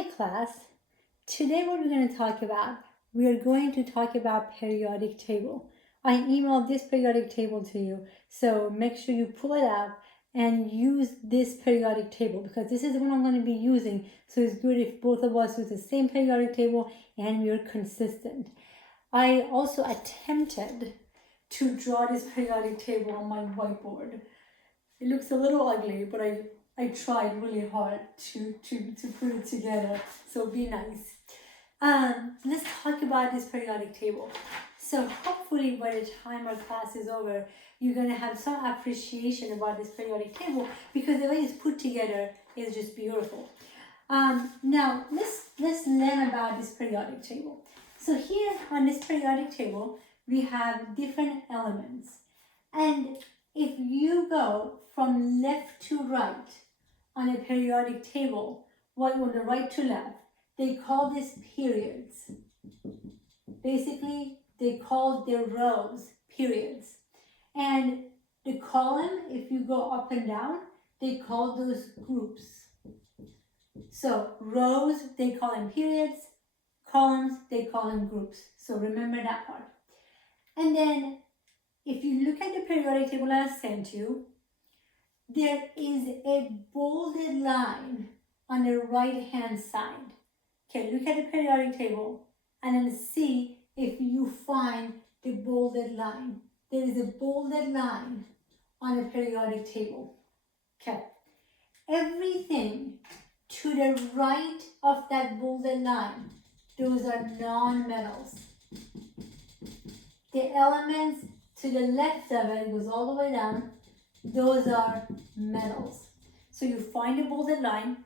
Hi class, today what we're going to talk about, we are going to talk about periodic table. I emailed this periodic table to you, so make sure you pull it out and use this periodic table because this is what I'm going to be using. So it's good if both of us use the same periodic table and we're consistent. I also attempted to draw this periodic table on my whiteboard. It looks a little ugly, but I tried really hard to put it together, so be nice. Let's talk about this periodic table. So hopefully by the time our class is over, you're going to have some appreciation about this periodic table because the way it's put together is just beautiful. Now let's learn about this periodic table. So here on this periodic table, we have different elements. And if you go from left to right on a periodic table, on the right to left, they call this periods. Basically, they call their rows periods. And the column, if you go up and down, they call those groups. So rows, they call them periods. Columns, they call them groups. So remember that part. And then, if you look at the periodic table I sent you, there is a bolded line on the right-hand side. Okay, look at the periodic table and then see if you find the bolded line. There is a bolded line on the periodic table. Okay, everything to the right of that bolded line, those are non-metals. The elements to the left of it goes all the way down. Those are metals. So you find a bolded line.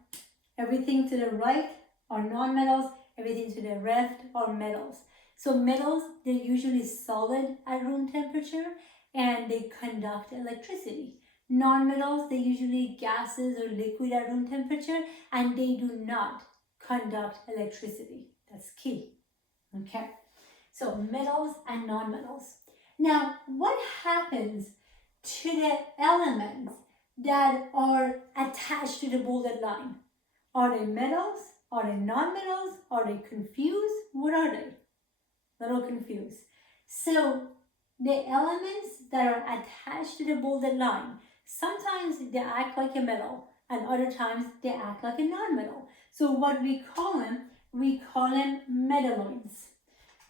Everything to the right are non-metals. Everything to the left are metals. So metals, they're usually solid at room temperature and they conduct electricity. Non-metals, they're usually gases or liquid at room temperature and they do not conduct electricity. That's key. Okay? So metals and non-metals. Now, what happens to the elements that are attached to the bolded line? Are they metals? Are they non-metals? Are they confused? What are they? A little confused. So the elements that are attached to the bolded line, sometimes they act like a metal and other times they act like a non-metal. So what we call them metalloids.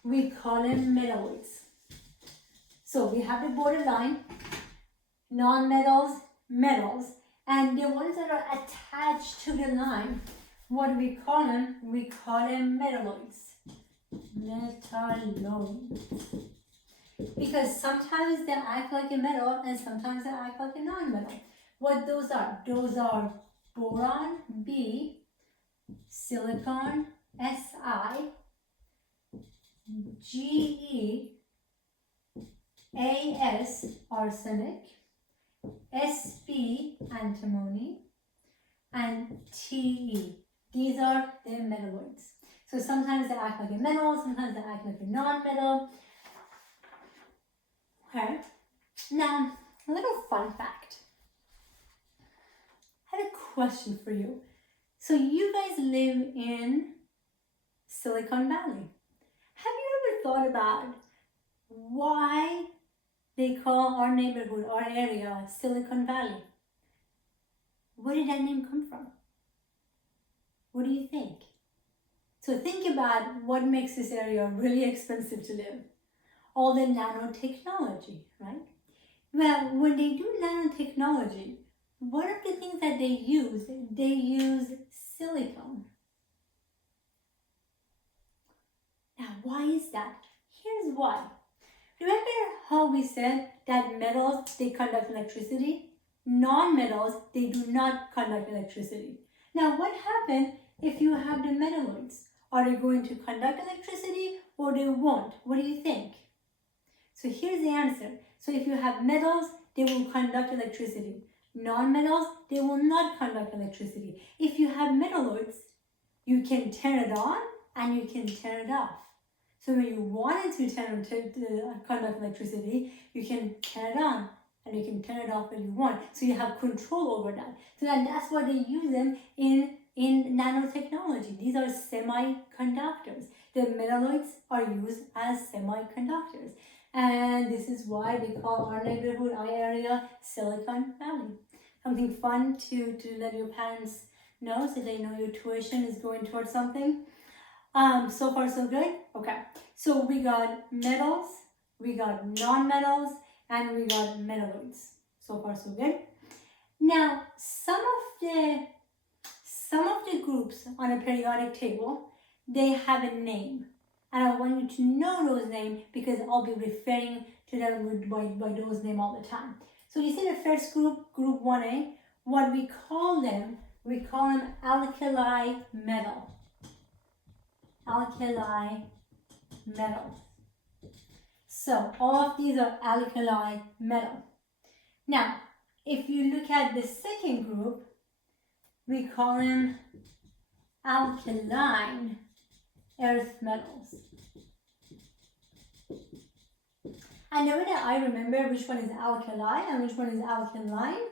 We call them metalloids. So we have the bolded line, non-metals, metals, and the ones that are attached to the line, what do we call them? We call them metalloids. Metalloids. Because sometimes they act like a metal and sometimes they act like a non-metal. What those are? Those are boron, B, silicon, Si, Ge, As, arsenic, Sp, antimony, and Te. These are the metalloids. So sometimes they act like a metal, sometimes they act like a non-metal. Okay. Now, a little fun fact. I had a question for you. So you guys live in Silicon Valley. Have you ever thought about why they call our neighborhood, our area, Silicon Valley? Where did that name come from? What do you think? So think about what makes this area really expensive to live. All the nanotechnology, right? Well, when they do nanotechnology, one of the things that they use silicon. Now, why is that? Here's why. Remember how we said that metals, they conduct electricity? Non-metals, they do not conduct electricity. Now, what happens if you have the metalloids? Are they going to conduct electricity or they won't? What do you think? So here's the answer. So if you have metals, they will conduct electricity. Non-metals, they will not conduct electricity. If you have metalloids, you can turn it on and you can turn it off. So when you wanted to conduct electricity, you can turn it on and you can turn it off when you want. So you have control over that. So that's why they use them in in nanotechnology. These are semiconductors. The metalloids are used as semiconductors. And this is why we call our neighborhood, our area, Silicon Valley. Something fun to let your parents know so they know your tuition is going towards something. So far so good? Okay. So we got metals, we got non-metals, and we got metalloids. So far so good. Now, some of the groups on a periodic table, they have a name. And I want you to know those names because I'll be referring to them by those names all the time. So you see the first group, group 1A, what we call them alkali metal. Alkali metal. So all of these are alkali metal. Now, if you look at the second group, we call them alkaline earth metals. And the way that I remember which one is alkali and which one is alkaline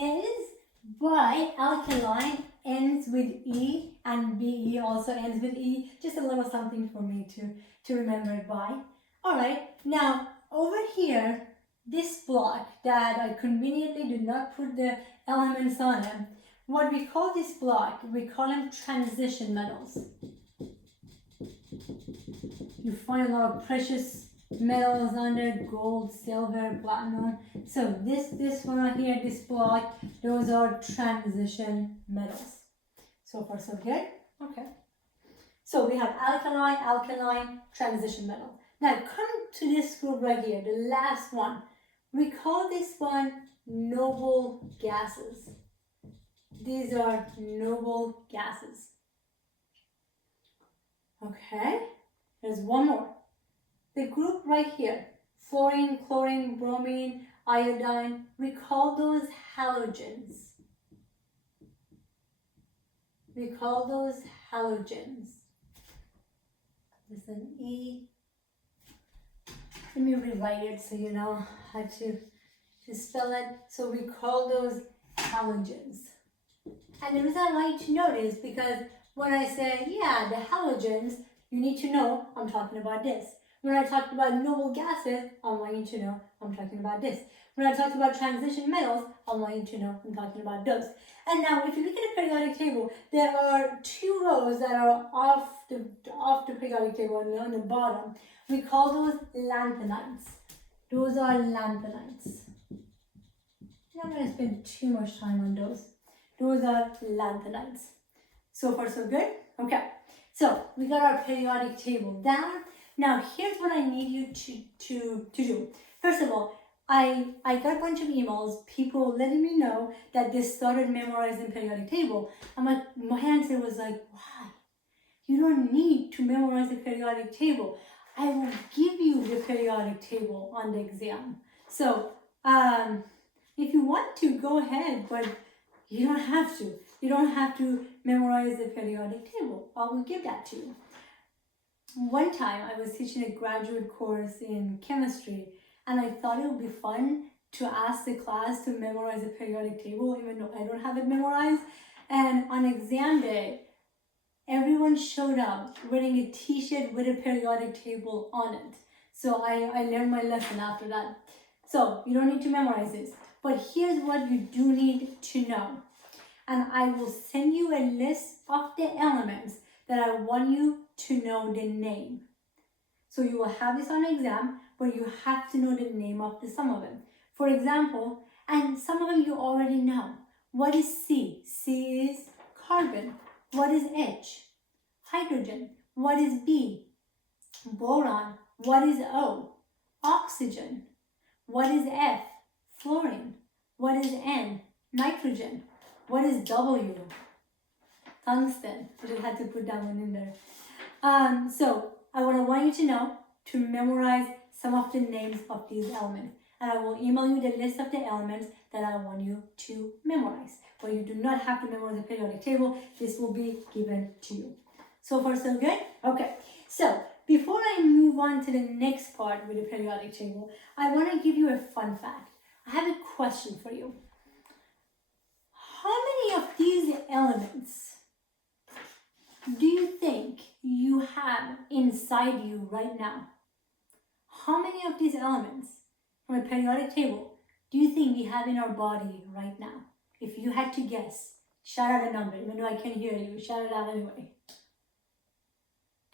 is by alkaline ends with E and BE also ends with E. Just a little something for me to remember it by. Alright, now over here, this block that I conveniently did not put the elements on it, what we call this block, we call them transition metals. You find a lot of precious metals under gold, silver, platinum. So this one right here, this block, those are transition metals. So far so good? Okay. So we have alkaline, transition metal. Now come to this group right here, the last one. We call this one noble gases. These are noble gases. Okay, there's one more. The group right here, fluorine, chlorine, bromine, iodine, we call those halogens. We call those halogens. There's an E. Let me rewrite it so you know how to spell it. So we call those halogens. And the reason I want you to know this because when I say, yeah, the halogens, you need to know I'm talking about this. When I talked about noble gases, I want you to know I'm talking about this. When I talked about transition metals, I want you to know I'm talking about those. And now, if you look at the periodic table, there are two rows that are off the periodic table on the bottom. We call those lanthanides. Those are lanthanides. I'm not going to spend too much time on those. Those are lanthanides. So far, so good? Okay. So, we got our periodic table down. Now, here's what I need you to do. First of all, I got a bunch of emails, people letting me know that they started memorizing periodic table. My answer was like, why? You don't need to memorize the periodic table. I will give you the periodic table on the exam. So, if you want to, go ahead, but you don't have to. You don't have to memorize the periodic table. I will give that to you. One time I was teaching a graduate course in chemistry and I thought it would be fun to ask the class to memorize the periodic table even though I don't have it memorized. And on exam day, everyone showed up wearing a t-shirt with a periodic table on it. So I learned my lesson after that. So you don't need to memorize this. But here's what you do need to know. And I will send you a list of the elements that I want you to know the name. So you will have this on exam, but you have to know the name of some of them. For example, and some of them you already know. What is C? C is carbon. What is H? Hydrogen. What is B? Boron. What is O? Oxygen. What is F? Fluorine. What is N? Nitrogen. What is W? Tungsten. I just had to put that one in there. So I want you to know to memorize some of the names of these elements. And I will email you the list of the elements that I want you to memorize. But you do not have to memorize the periodic table. This will be given to you. So far, so good? Okay. So before I move on to the next part with the periodic table, I want to give you a fun fact. I have a question for you. How many of these elements do you think you have inside you right now? How many of these elements from a periodic table do you think we have in our body right now? If you had to guess, shout out a number, even though I can't hear you, shout it out anyway.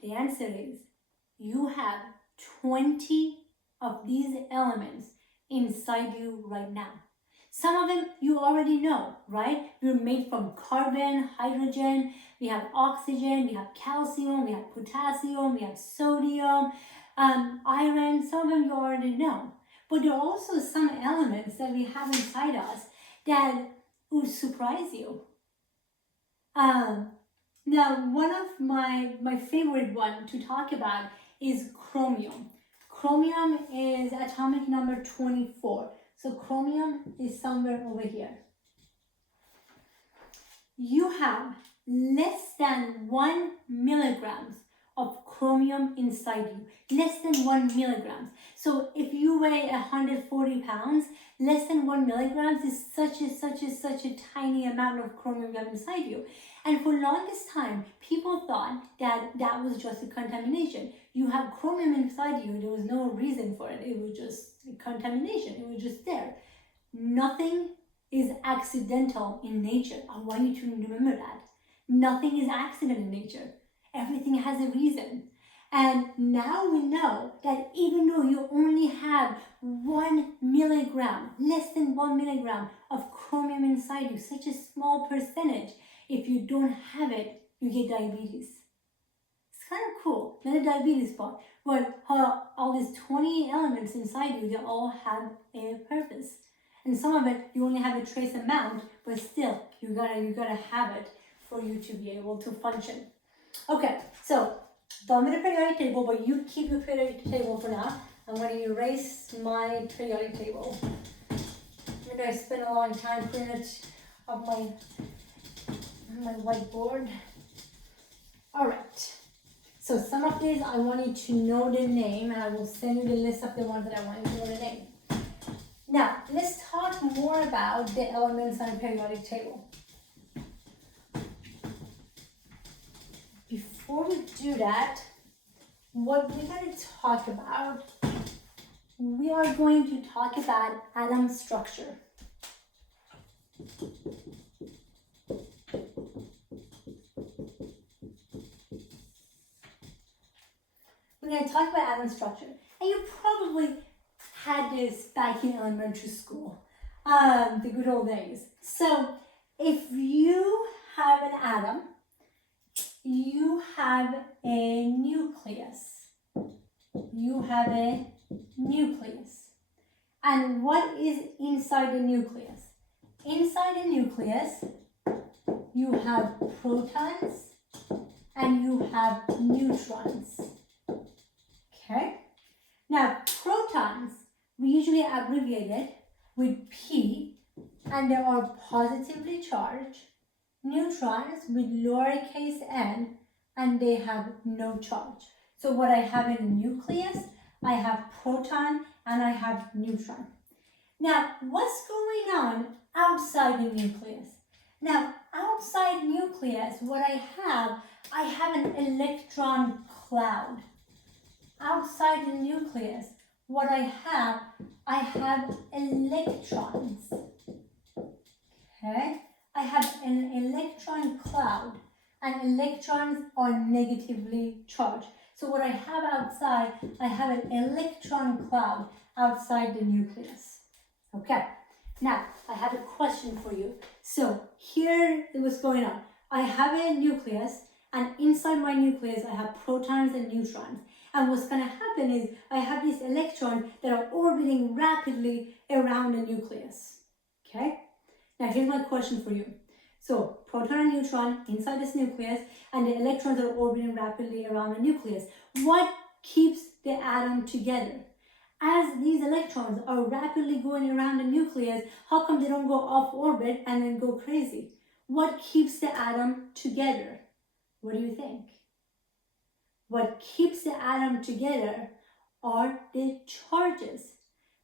The answer is you have 20 of these elements inside you right now. Some of them you already know, right? We're made from carbon, hydrogen, we have oxygen, we have calcium, we have potassium, we have sodium, iron. Some of them you already know. But there are also some elements that we have inside us that will surprise you. Now, one of my favorite one to talk about is chromium. Chromium is atomic number 24. So chromium is somewhere over here. You have less than 1 milligrams of chromium inside you. Less than 1 milligrams. So if you weigh 140 pounds, less than 1 milligrams is such a tiny amount of chromium you have inside you. And for longest time, people thought that that was just a contamination. You have chromium inside you, there was no reason for it. It was just a contamination. It was just there. Nothing is accidental in nature. I want you to remember that. Nothing is accident in nature. Everything has a reason. And now we know that even though you only have 1 milligram, less than 1 milligram of chromium inside you, such a small percentage, if you don't have it, you get diabetes. It's kind of cool, not a diabetes part, but all these 20 elements inside you, they all have a purpose. And some of it, you only have a trace amount, but still, you gotta have it for you to be able to function. Okay, so done with the periodic table, but you keep your periodic table for now. I'm going to erase my periodic table. I'm going to spend a long time putting it on my whiteboard. All right. So some of these I want you to know the name, and I will send you the list of the ones that I want you to know the name. Now, let's talk more about the elements on a periodic table. Before we do that, what we're going to talk about, we are going to talk about atom structure. We're going to talk about atom structure. And you probably had this back in elementary school, the good old days. So if you have an atom, you have a nucleus. You have a nucleus. And what is inside the nucleus? Inside the nucleus, you have protons and you have neutrons. Okay? Now, protons, we usually abbreviate it with P, and they are positively charged. Neutrons with lowercase n, and they have no charge. So what I have in the nucleus, I have proton and I have neutron. Now, what's going on outside the nucleus? Now, outside nucleus, what I have an electron cloud. Outside the nucleus, what I have electrons. Okay? I have an electron cloud, and electrons are negatively charged. So what I have outside, I have an electron cloud outside the nucleus. Okay, now I have a question for you. So here is what's going on. I have a nucleus, and inside my nucleus, I have protons and neutrons. And what's going to happen is I have these electrons that are orbiting rapidly around the nucleus. Okay? Now here's my question for you. So proton and neutron inside this nucleus, and the electrons are orbiting rapidly around the nucleus. What keeps the atom together? As these electrons are rapidly going around the nucleus, how come they don't go off orbit and then go crazy? What keeps the atom together? What do you think? What keeps the atom together are the charges.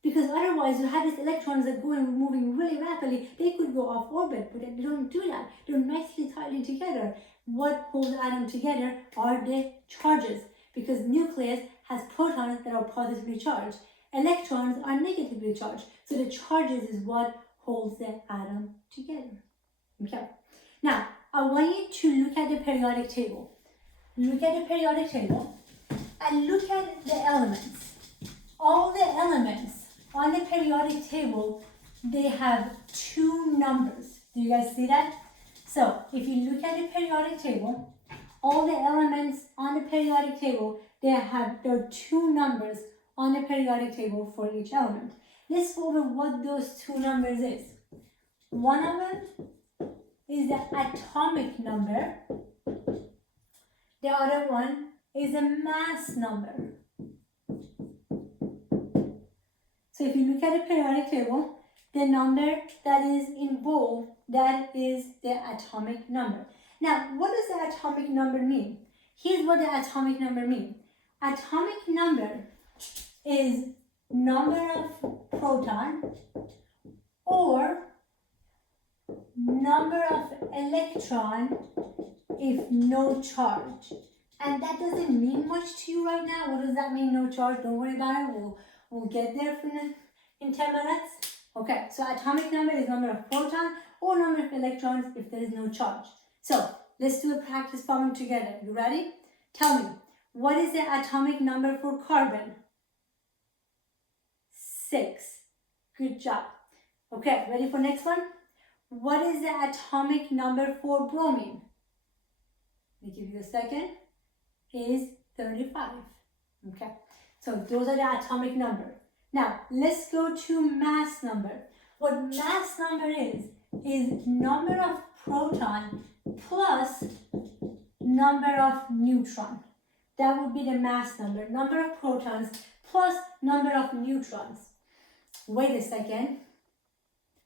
Because otherwise, you have these electrons that go and moving really rapidly. They could go off orbit, but they don't do that. They're nicely tightly together. what holds the atom together are the charges, because nucleus has protons that are positively charged. Electrons are negatively charged. So the charges is what holds the atom together. Okay. Now, I want you to look at the periodic table. Look at the periodic table and look at the elements. All the elements on the periodic table, they have two numbers. Do you guys see that? So, if you look at the periodic table, all the elements on the periodic table, there are two numbers on the periodic table for each element. Let's go over what those two numbers is. One of them is the atomic number. The other one is a mass number. So if you look at the periodic table, the number that is in bold, that is the atomic number. Now, what does the atomic number mean? Here's what the atomic number means. Atomic number is number of proton or number of electron if no charge. And that doesn't mean much to you right now. What does that mean, no charge? Don't worry about it. We'll get there in 10 minutes. Okay, so atomic number is number of proton or number of electrons if there is no charge. So let's do a practice problem together. You ready? Tell me, what is the atomic number for carbon? 6. Good job. Okay, ready for next one? What is the atomic number for bromine? Let me give you a second. Is 35. Okay, so those are the atomic number. Now, let's go to mass number. What mass number is number of proton plus number of neutron. That would be the mass number. Number of protons plus number of neutrons. Wait a second.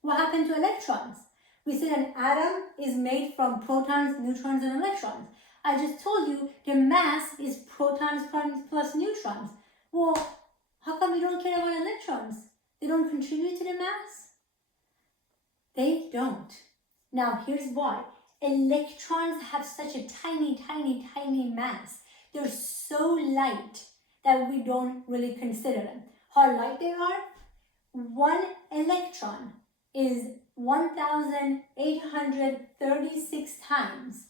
What happened to electrons? We said an atom is made from protons, neutrons, and electrons. I just told you the mass is protons plus neutrons. Well, how come we don't care about electrons? They don't contribute to the mass? They don't. Now, here's why. Electrons have such a tiny, tiny, tiny mass. They're so light that we don't really consider them. How light they are? One electron is 1,836 times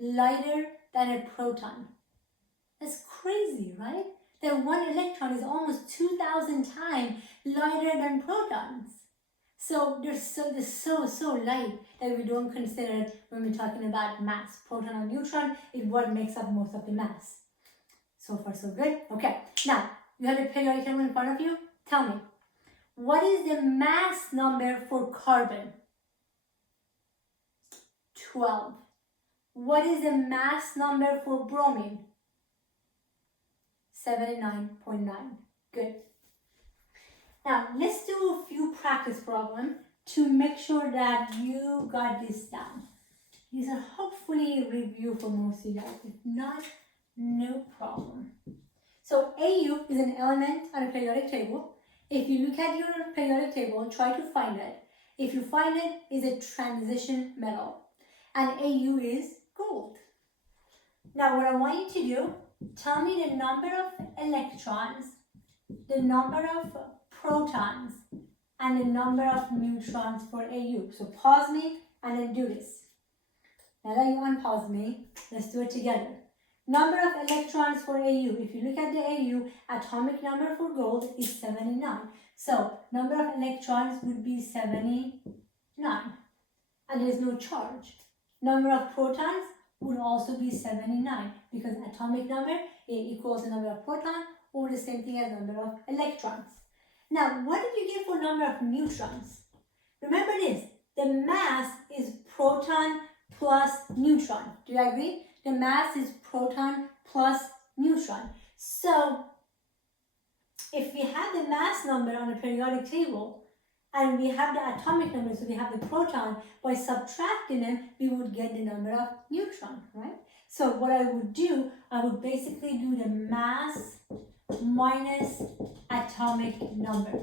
lighter than a proton. That's crazy, right? That one electron is almost 2,000 times lighter than protons. So they're so light that we don't consider it when we're talking about mass. Proton or neutron is what makes up most of the mass. So far so good. Okay, now you have the periodic table in front of you. Tell me, what is the mass number for carbon? 12. What is the mass number for bromine? 79.9. Good. Now, let's do a few practice problems to make sure that you got this down. These are hopefully review for most of you guys. If not, no problem. So, AU is an element on a periodic table. If you look at your periodic table, try to find it. If you find it, it's a transition metal. And AU is gold. Now, what I want you to do, tell me the number of electrons, the number of protons, and the number of neutrons for AU. So pause me and then do this. Now that you unpause me, let's do it together. Number of electrons for AU. If you look at the AU, atomic number for gold is 79. So number of electrons would be 79. And there is no charge. Number of protons would also be 79 because atomic number equals the number of protons or the same thing as number of electrons. Now, what did you get for number of neutrons? Remember this, the mass is proton plus neutron. Do you agree? The mass is proton plus neutron. So, if we have the mass number on a periodic table, and we have the atomic number, so we have the proton, by subtracting them, we would get the number of neutron, right? So what I would do, I would basically do the mass minus atomic number.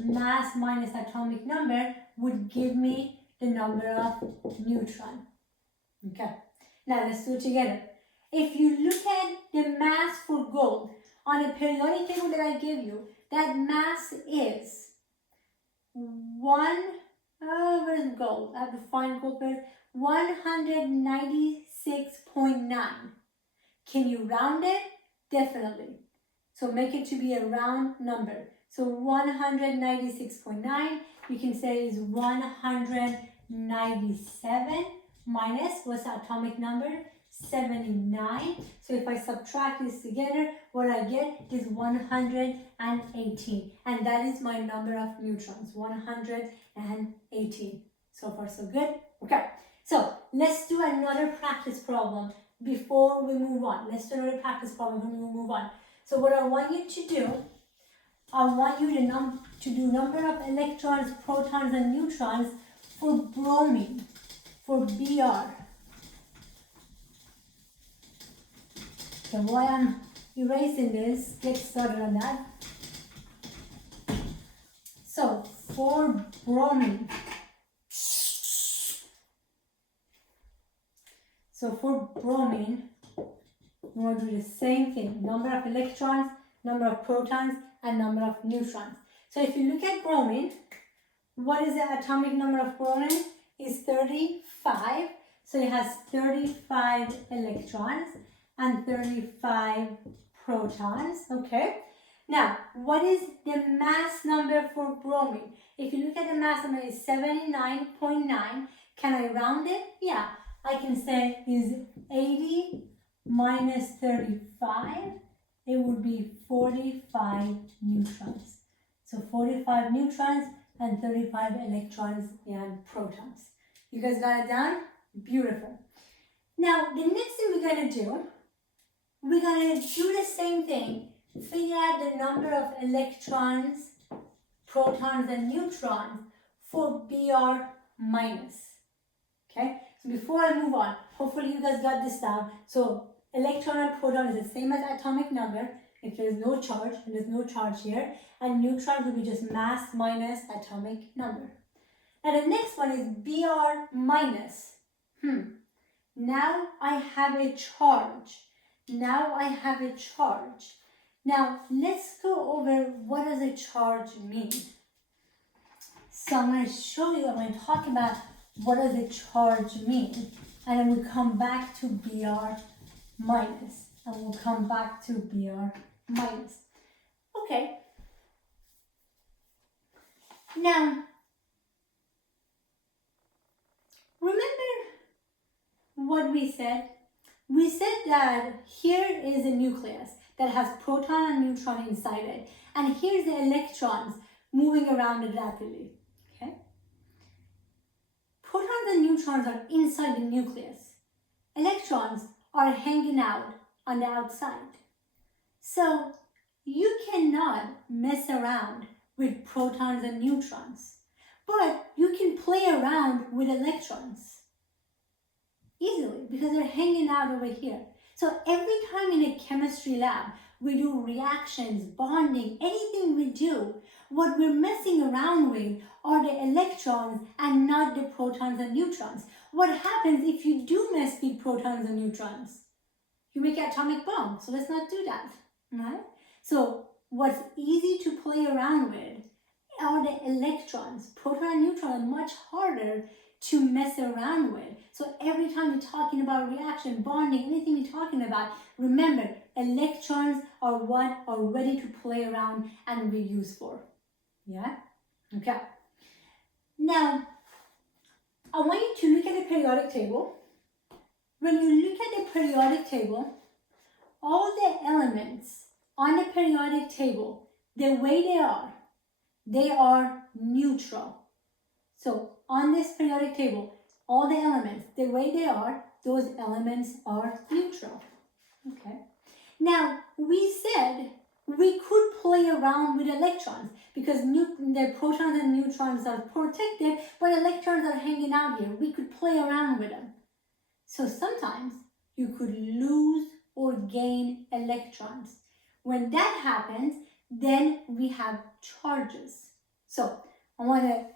Mass minus atomic number would give me the number of neutron. Okay. Now let's do it together. If you look at the mass for gold on a periodic table that I give you, that mass is where's gold? I have to find gold first. 196.9. Can you round it? Definitely. So make it to be a round number. So 196.9, you can say is 197 minus, what's the atomic number? 79. So if I subtract this together, what I get is 118. And that is my number of neutrons, 118. So far so good? Okay. So let's do another practice problem before we move on. Let's do another practice problem before we move on. So what I want you to do, I want you to do number of electrons, protons, and neutrons for bromine, for Br. So while I'm erasing this, get started on that. So for bromine, we want to do the same thing. Number of electrons, number of protons, and number of neutrons. So if you look at bromine, what is the atomic number of bromine? Is 35. So it has 35 electrons and 35 protons. Okay. Now, what is the mass number for bromine? If you look at the mass number, is 79.9. Can I round it? Yeah. I can say is 80 minus 35, it would be 45 neutrons. So 45 neutrons and 35 electrons and protons. You guys got it down? Beautiful. Now, the next thing we're going to do, we're going to do the same thing. Figure out the number of electrons, protons, and neutrons for Br minus. Okay? So before I move on, hopefully you guys got this down. So electron and proton is the same as atomic number. If there's no charge, and there's no charge here, and neutron will be just mass minus atomic number. Now the next one is Br minus. Now I have a charge. Now let's go over what does a charge mean. So I'm going to show you, I'm going to talk about what does a charge mean, and then we'll come back to Br minus, Okay. Now, remember what we said? We said that here is a nucleus that has proton and neutron inside it, and here's the electrons moving around it rapidly. Okay. Protons and neutrons are inside the nucleus. Electrons are hanging out on the outside. So you cannot mess around with protons and neutrons, but you can play around with electrons easily because they're hanging out over here. So every time in a chemistry lab we do reactions, bonding, anything we do, what we're messing around with are the electrons and not the protons and neutrons. What happens if you do mess with protons and neutrons? You make an atomic bomb, so let's not do that, right? So what's easy to play around with are the electrons. Proton and neutron are much harder to mess around with. So every time you're talking about reaction, bonding, anything you're talking about, remember, electrons are what are ready to play around and be used for. Yeah? Okay. Now, I want you to look at the periodic table. When you look at the periodic table, all the elements on the periodic table, the way they are neutral. So on this periodic table, all the elements, the way they are, those elements are neutral. Okay. Now, we said we could play around with electrons because the protons and neutrons are protected, but electrons are hanging out here. We could play around with them. So sometimes you could lose or gain electrons. When that happens, then we have charges. So I want to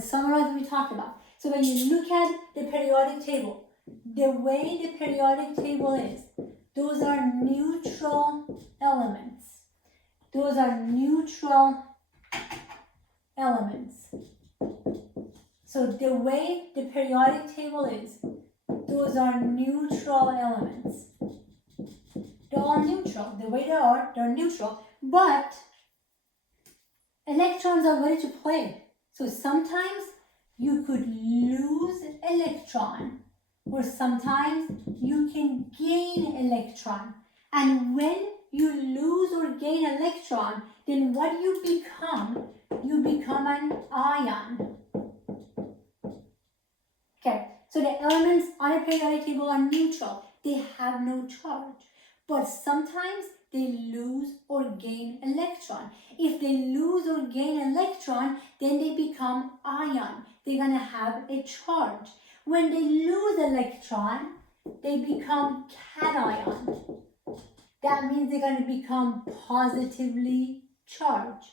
summarize what we talked about. So when you look at the periodic table, the way the periodic table is, those are neutral elements. Those are neutral elements. So the way the periodic table is, those are neutral elements. They're all neutral. The way they are, they're neutral. But electrons are ready to play. So sometimes you could lose electron, or sometimes you can gain electron. And when you lose or gain electron, then what you become an ion. Okay, so the elements on a periodic table are neutral. They have no charge. But sometimes they lose or gain electron. If they lose or gain electron, then they become ion. They're going to have a charge. When they lose electron, they become cation. That means they're going to become positively charged.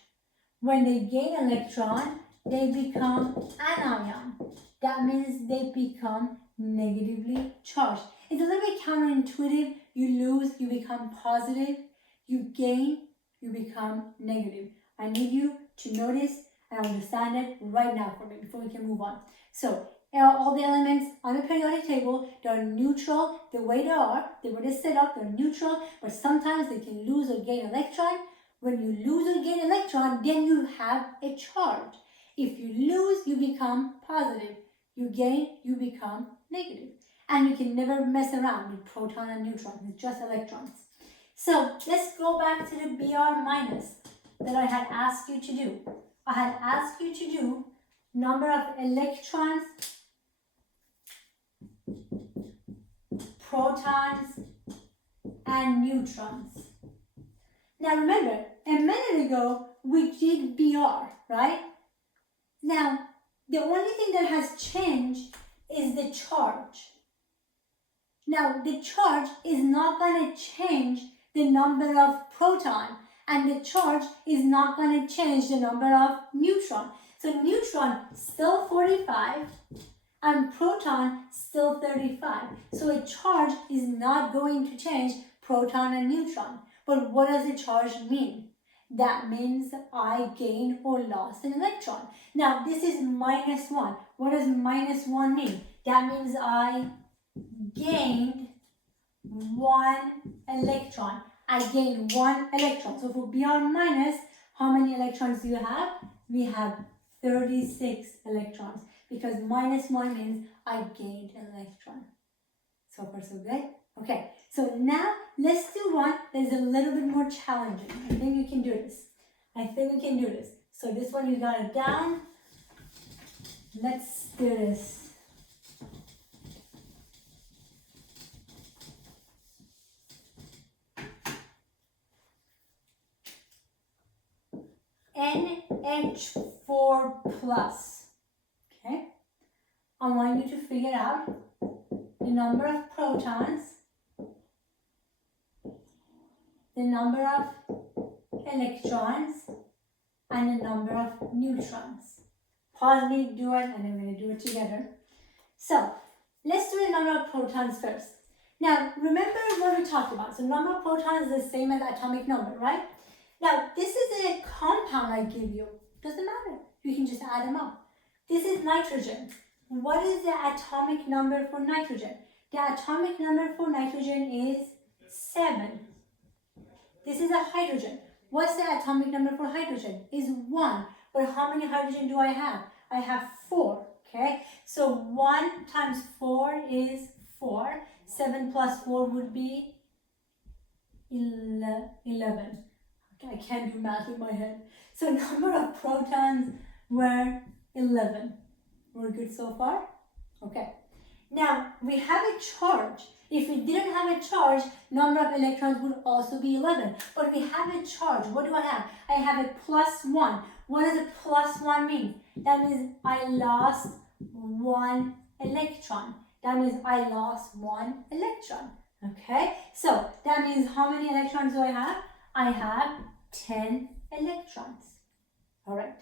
When they gain electron, they become anion. That means they become negatively charged. It's a little bit counterintuitive. You lose, you become positive. You gain, you become negative. I need you to notice and understand it right now for me before we can move on. So, all the elements on the periodic table, they're neutral the way they are. The way they're set up, they're neutral, but sometimes they can lose or gain electron. When you lose or gain electron, then you have a charge. If you lose, you become positive. You gain, you become negative. And you can never mess around with proton and neutron. It's just electrons. So let's go back to the Br minus that I had asked you to do. I had asked you to do number of electrons, protons, and neutrons. Now remember, a minute ago we did Br, right? Now, the only thing that has changed is the charge. Now, the charge is not going to change the number of proton, and the charge is not going to change the number of neutron. So neutron still 45 and proton still 35. So a charge is not going to change proton and neutron. But what does the charge mean? That means I gained or lost an electron. Now this is minus 1. What does minus 1 mean? That means I gained 1 electron. I gained 1 electron. So for Br minus, how many electrons do you have? We have 36 electrons, because minus 1 means I gained an electron. So far so good? Okay, so now let's do one that is a little bit more challenging. I think you can do this. So this one you got it down. Let's do this. NH4 plus. Okay, I want you to figure out the number of protons, the number of electrons, and the number of neutrons. Pause me, do it, and then we're going to do it together. So, let's do the number of protons first. Now, remember what we talked about. So, number of protons is the same as atomic number, right? Now, this is a compound I give you. Doesn't matter. You can just add them up. This is nitrogen. What is the atomic number for nitrogen? The atomic number for nitrogen is 7. This is a hydrogen. What's the atomic number for hydrogen? Is 1. But how many hydrogen do I have? I have 4. Okay, so 1 times 4 is 4. 7 plus 4 would be 11. Okay, I can't do math in my head. So number of protons were 11. We're good so far? Okay. Now, we have a charge. If we didn't have a charge, number of electrons would also be 11. But we have a charge. What do I have? I have a plus 1. What does a plus 1 mean? That means I lost 1 electron. That means I lost 1 electron. Okay? So, that means how many electrons do I have? I have 10 electrons. Alright.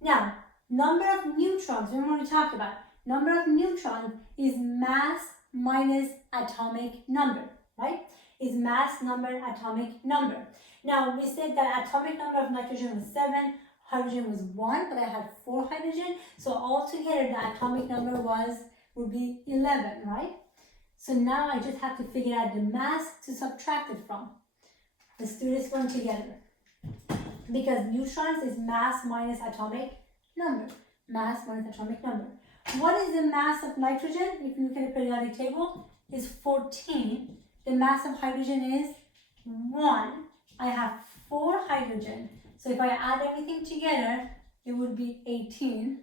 Now, number of neutrons, remember what we talked about. Number of neutrons is mass minus atomic number, right? Is mass number, atomic number. Now, we said that atomic number of nitrogen was 7, hydrogen was 1, but I had 4 hydrogen. So altogether, the atomic number would be 11, right? So now I just have to figure out the mass to subtract it from. Let's do this one together. Because neutrons is mass minus atomic number. Mass minus atomic number. What is the mass of nitrogen? If you look at the periodic table, is 14. The mass of hydrogen is 1. I have 4 hydrogen. So if I add everything together, it would be 18.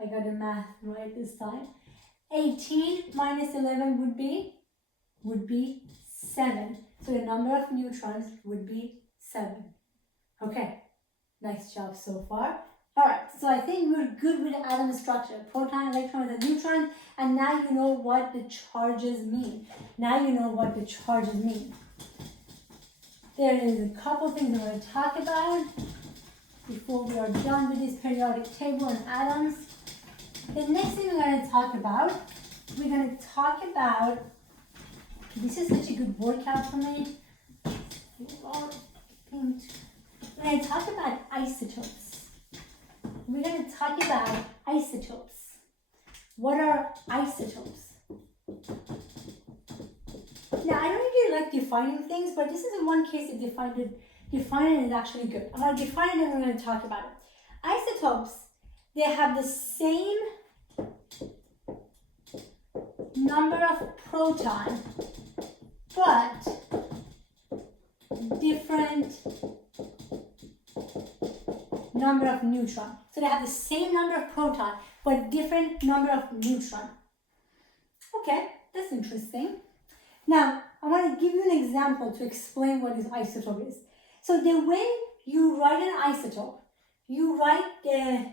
I got the math right this time. 18 minus 11 would be 7. So the number of neutrons would be 7. Okay, nice job so far. Alright, so I think we're good with the atom structure. Proton, electron, and neutron. And now you know what the charges mean. There is a couple things I'm going to talk about before we are done with this periodic table and atoms. The next thing we're going to talk about, this is such a good workout for me. We're going to talk about isotopes. What are isotopes? Now, I don't really like defining things, but this is one case that defining is actually good. I'm going to define it and we're going to talk about it. Isotopes, they have the same number of proton, but different number of neutron. So they have the same number of proton, but different number of neutron. Okay, that's interesting. Now, I want to give you an example to explain what this isotope is. So the way you write an isotope, you write the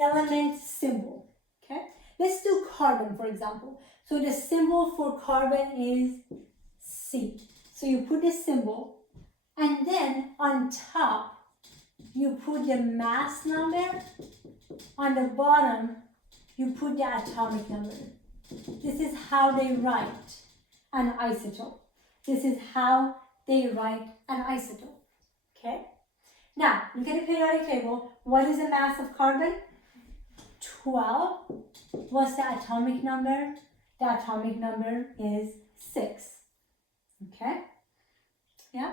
element symbol. Okay, let's do carbon, for example. So the symbol for carbon is C. So you put the symbol, and then on top, you put the mass number. On the bottom, you put the atomic number. This is how they write an isotope. Okay? Now, look at the periodic table. What is the mass of carbon? 12. What's the atomic number? The atomic number is 6. Okay? Yeah?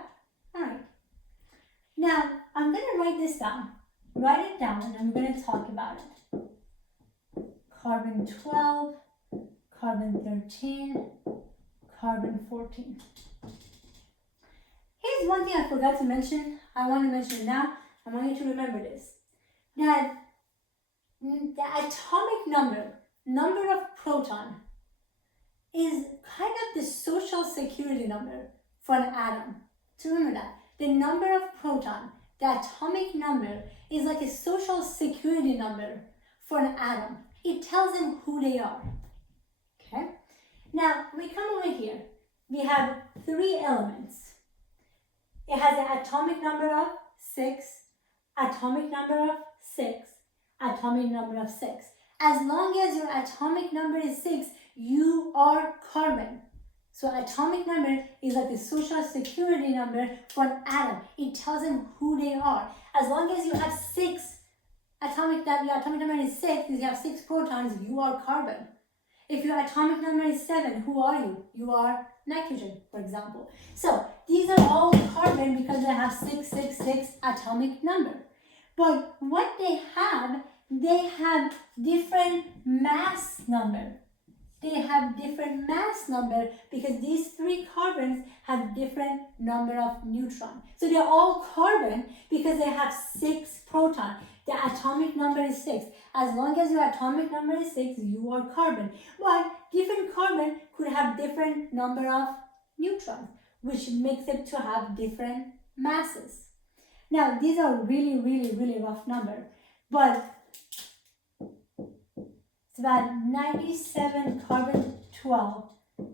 Alright. Now, I'm going to write this down. Write it down and I'm going to talk about it. Carbon 12, carbon 13, carbon 14. Here's one thing I forgot to mention. I want to mention it now. I want you to remember this. That the atomic number of proton, is kind of the social security number for an atom. So remember that. The number of proton, the atomic number, is like a social security number for an atom. It tells them who they are. Okay? Now, we come over here. We have 3 elements. It has an atomic number of 6, atomic number of 6, atomic number of 6. As long as your atomic number is 6, you are carbon. So atomic number is like the social security number for an atom. It tells them who they are. As long as you have 6 your atomic number is 6, you have 6 protons, you are carbon. If your atomic number is 7, who are you? You are nitrogen, for example. So these are all carbon because they have 666 atomic number. But what they have different mass number. Because these 3 carbons have different number of neutrons. So they're all carbon because they have 6 protons. The atomic number is 6. As long as your atomic number is 6, you are carbon. But different carbon could have different number of neutrons, which makes it to have different masses. Now, these are really, really, really rough number. But it's about 97 carbon 12,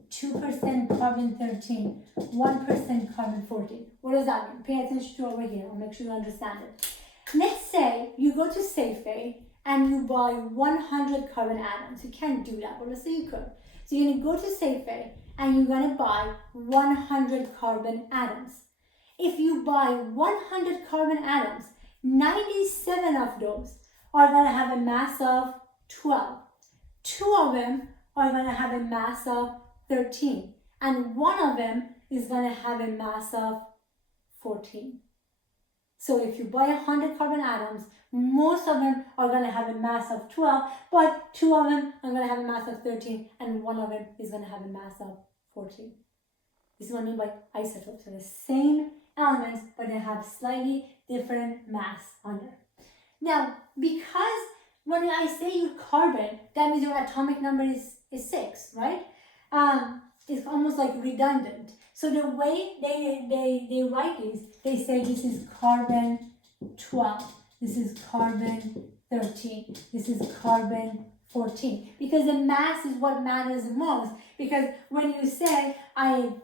2% carbon 13, 1% carbon 14. What does that mean? Pay attention to over here. I'll make sure you understand it. Let's say you go to Safeway and you buy 100 carbon atoms. You can't do that, but let's say you could. So you're going to go to Safeway and you're going to buy 100 carbon atoms. If you buy 100 carbon atoms, 97 of those are going to have a mass of 12. 2 of them are going to have a mass of 13. And 1 of them is going to have a mass of 14. So if you buy 100 carbon atoms, most of them are going to have a mass of 12, but 2 of them are going to have a mass of 13, and 1 of them is going to have a mass of 14. This is what I mean by isotopes. They're the same elements, but they have slightly different mass on them. Now, because when I say you carbon, that means your atomic number is 6, right? It's almost like redundant. So the way they write these, they say this is carbon 12, this is carbon 13, this is carbon 14. Because the mass is what matters most. Because when you say I'm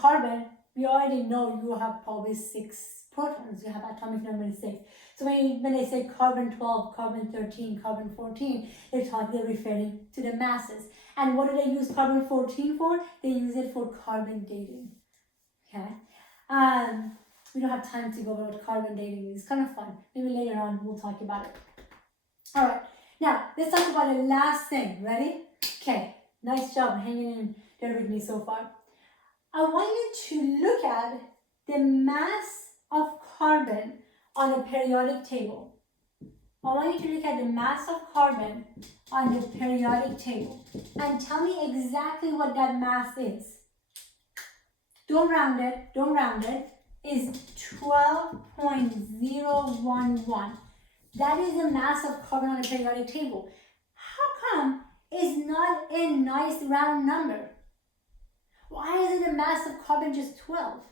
carbon, we already know you have probably 6 protons. You have atomic number 6. So when they say carbon 12, carbon 13, carbon 14, they're referring to the masses. And what do they use carbon 14 for? They use it for carbon dating. Okay. We don't have time to go over what carbon dating is. It's kind of fun. Maybe later on we'll talk about it. All right. Now let's talk about the last thing. Ready? Okay. Nice job hanging in there with me so far. I want you to look at the mass of carbon on a periodic table. I want you to look at the mass of carbon on the periodic table and tell me exactly what that mass is. Don't round it, is 12.011. That is the mass of carbon on a periodic table. How come it's not a nice round number? Why is the mass of carbon just 12?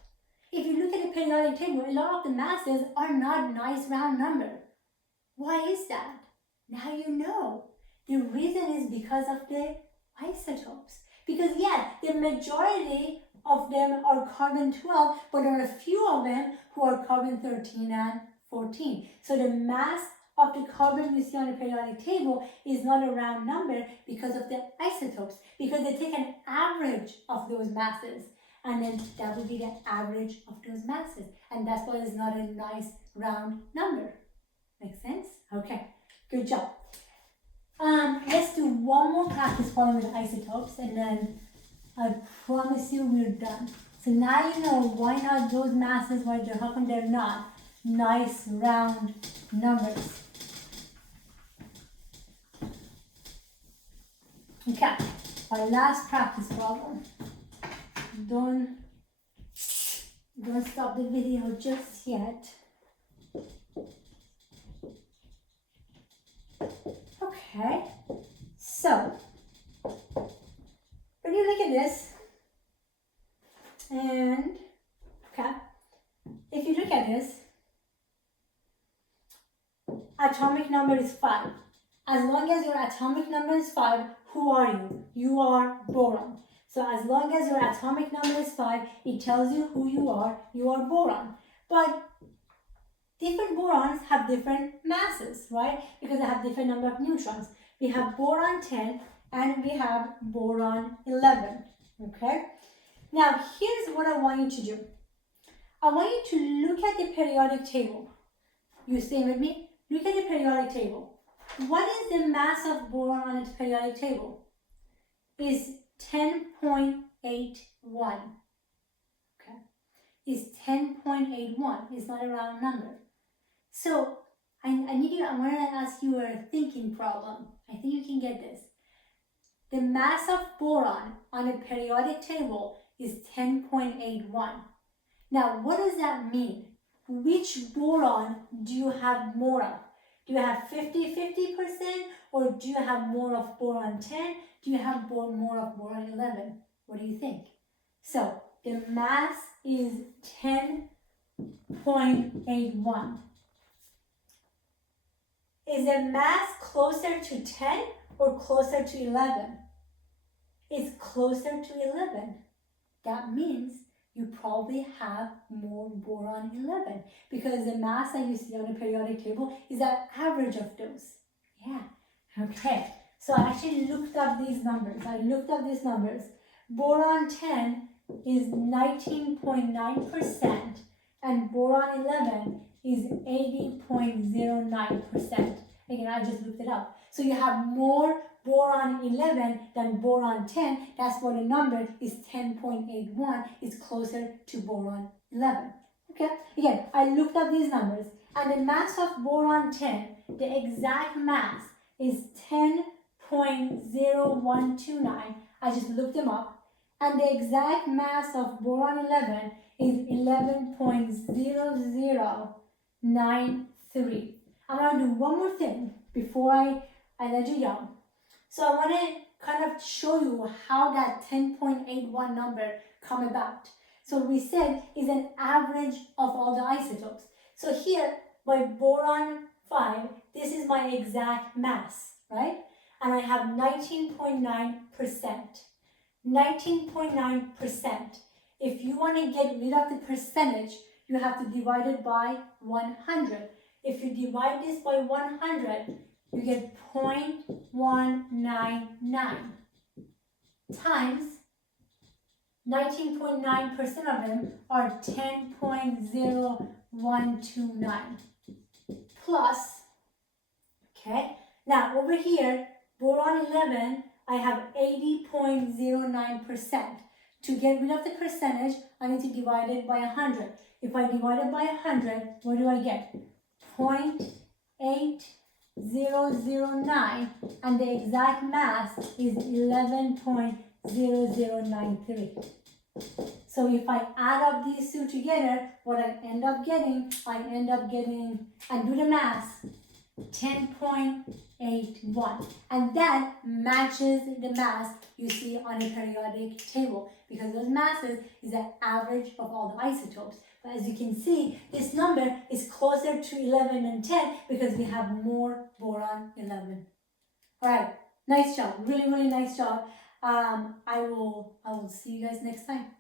If you look at the periodic table, a lot of the masses are not nice round number. Why is that? Now you know. The reason is because of the isotopes. Because the majority of them are carbon 12, but there are a few of them who are carbon 13 and 14. So the mass of the carbon you see on the periodic table is not a round number because of the isotopes, because they take an average of those masses, and then that would be the average of those masses, and that's why it's not a nice round number. Make sense? Okay, good job. Let's do one more practice problem with isotopes, and then I promise you we're done. So now you know why not those masses, how come they're not nice round numbers. Okay, our last practice problem. Don't stop the video just yet. Okay, so when you look at this, and if you look at this, atomic number is 5. As long as your atomic number is 5, who are you? You are boron. So as long as your atomic number is 5, it tells you who you are boron. But different borons have different masses, right? Because they have different number of neutrons. We have boron 10 and we have boron 11, okay? Now here's what I want you to do. I want you to look at the periodic table. You stay with me? Look at the periodic table. What is the mass of boron on its periodic table? Is 10.81. Okay, is 10.81. It's not a round number. So I want to ask you a thinking problem. I think you can get this. The mass of boron on a periodic table is 10.81. Now, what does that mean? Which boron do you have more of? Do you have 50-50%, or do you have more of boron 10? Do you have more of boron 11? What do you think? So the mass is 10.81. Is the mass closer to 10 or closer to 11? It's closer to 11. That means you probably have more boron 11, because the mass that you see on the periodic table is that average of those. Yeah, okay. So I actually looked up these numbers. Boron 10 is 19.9% and boron 11 is 80.09%. Again, I just looked it up. So you have more boron 11 than boron 10. That's why the number is 10.81. It's closer to boron 11. Okay, again, I looked up these numbers, and the mass of boron 10, the exact mass is 10.0129. I just looked them up. And the exact mass of boron 11 is 11.0093. I'm going to do one more thing before I let you go. So I want to kind of show you how that 10.81 number come about. So we said is an average of all the isotopes. So here, by boron 5, this is my exact mass, right? And I have 19.9%. 19.9%. If you want to get rid of the percentage, you have to divide it by 100. If you divide this by 100, you get 0.199 times 19.9% of them are 10.0129 plus, okay, now over here, boron 11, I have 80.09%. To get rid of the percentage, I need to divide it by 100. If I divide it by 100, what do I get? 0.8009, and the exact mass is 11.0093. So if I add up these two together, what I end up getting, and do the math, 10.81. And that matches the mass you see on a periodic table, because those masses is the average of all the isotopes. But as you can see, this number is closer to 11 than 10 because we have more boron 11. All right, nice job, really, really nice job. I will see you guys next time.